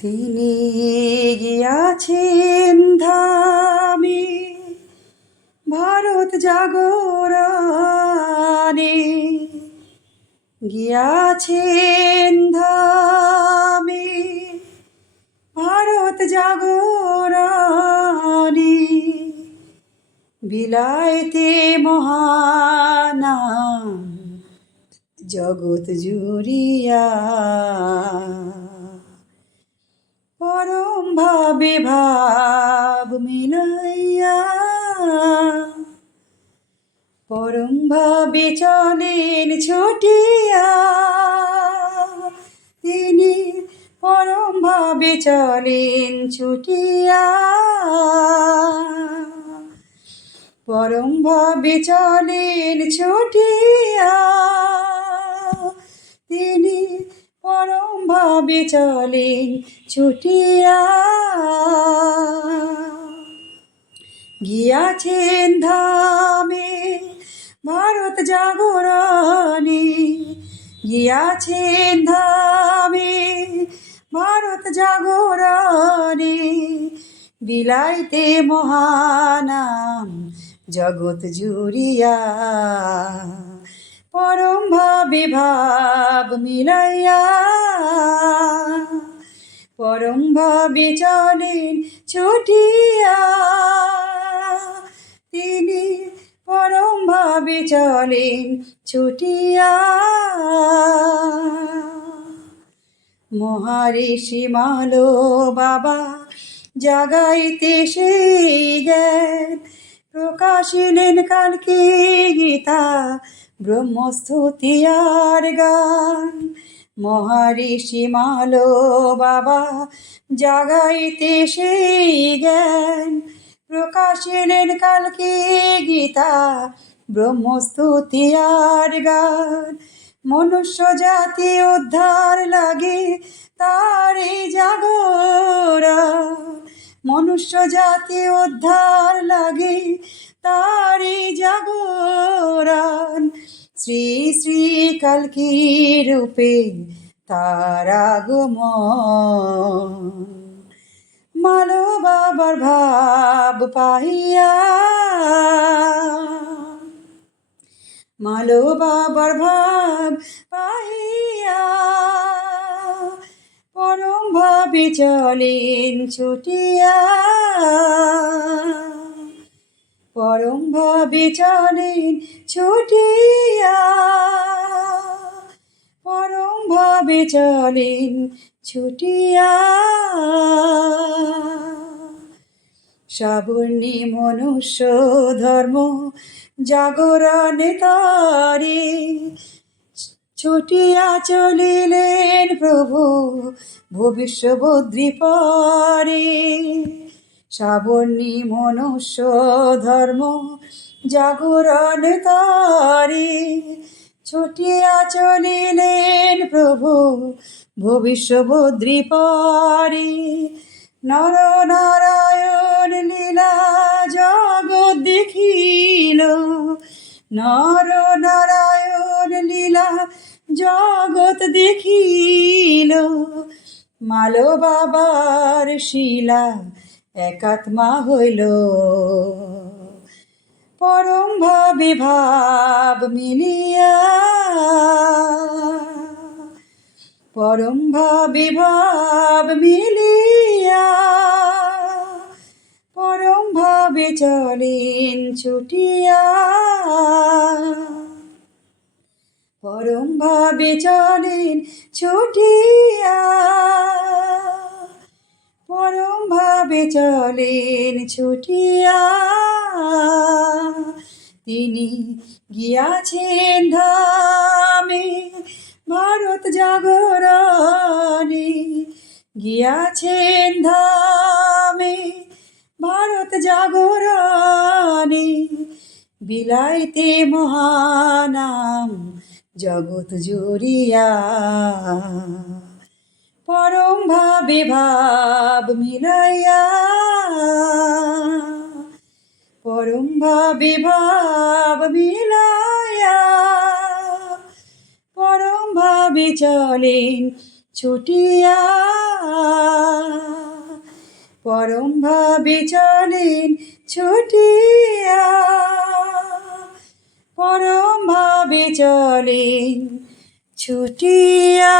তিনি গিয়াছেন ধামে ভারত জাগরণে, গিয়াছেন ধামে ভারত জাগরণে, বিলাইতে মহানাম জগৎ জুড়িয়া, পরম ভাবে ভাব মিলাইয়া, পরম ভাবে চলেন ছুটিয়া, তিনি পরম ভাবে চলেন ছুটিয়া, পরম ভাবে চলেন ছুটিয়া, তিনি পরম ভাবে চলেন ছুটিয়া, গিয়াছেন ধামে ভারত জাগরণে, গিয়াছেন ধামে ভারত জাগরণে, বিলাইতে মহানাম জগৎ জুড়িয়া, পরম ভাবে ভাব মিলাইয়া, পরম ভাবে চলেন ছুটিয়া, তিনি পরম ভাবে চলেন ছুটিয়া, মহারিষি মালো বাবা জাগাইতে সেই জ্ঞান, প্রকাশিলেন কালকে গীতা ব্রহ্মস্তুতি আর গান, মহারিষি মালো বাবা জাগাইতে সেই জ্ঞান, প্রকাশিলেন কালকে গীতা ব্রহ্মস্তুতি আর গান, মনুষ্য জাতি উদ্ধার লাগে তারে জাগরণ, মনুষ্য জাতি উদ্ধার লাগে তারে জাগরণ, শ্রী শ্রী কালকি রূপে তার আগমন, মালো বাবার ভাব পাইয়া, মালো বাবার ভাব পাইয়া, পরম ভাবে চলেন ছুটিয়া, পরম ভাবে চলেন ছুটিয়া, পরম ভাবে চলেন ছুটিয়া, শ্রাবণী মনুষ্য ধর্ম জাগরণে তারে, ছুটিয়া চলিলেন প্রভু ভবিষ্যবদ্রী পরে, শ্রাবণী মনুষ্য ধর্ম জাগরণে তারে, ছুটিয়া চলিলেন প্রভু ভবিষ্যবদ্রী পরে, নর নারায়ণ লীলা জগৎ দেখিল, নর নারায়ণ লীলা জগৎ দেখিল, মালো বাবার শিলা একাত্মা হইল, পরম ভাবে ভাব মিলিয়া, পরম ভাবে ভাব মিলিয়া, পরম ভাবে চলেন ছুটিয়া, পরম ভাবে চলেন ছুটিয়া, পরম ভাবে চলেন ছুটিয়া, তিনি গিয়াছেন ধামে ভারত জাগরণে, গিয়াছেন ধামে ভারত জাগরণে, বিলাইতে মহানাম জগৎ জুড়িয়া, পরম ভাবে ভাব মিলাইয়া, পরম ভাবে ভাব মিলাইয়া, পরম ভাবে চলেন ছুটিয়া। পরম ভাবে চলেন ছুটিয়া, পরম ভাবে চলেন ছুটিয়া।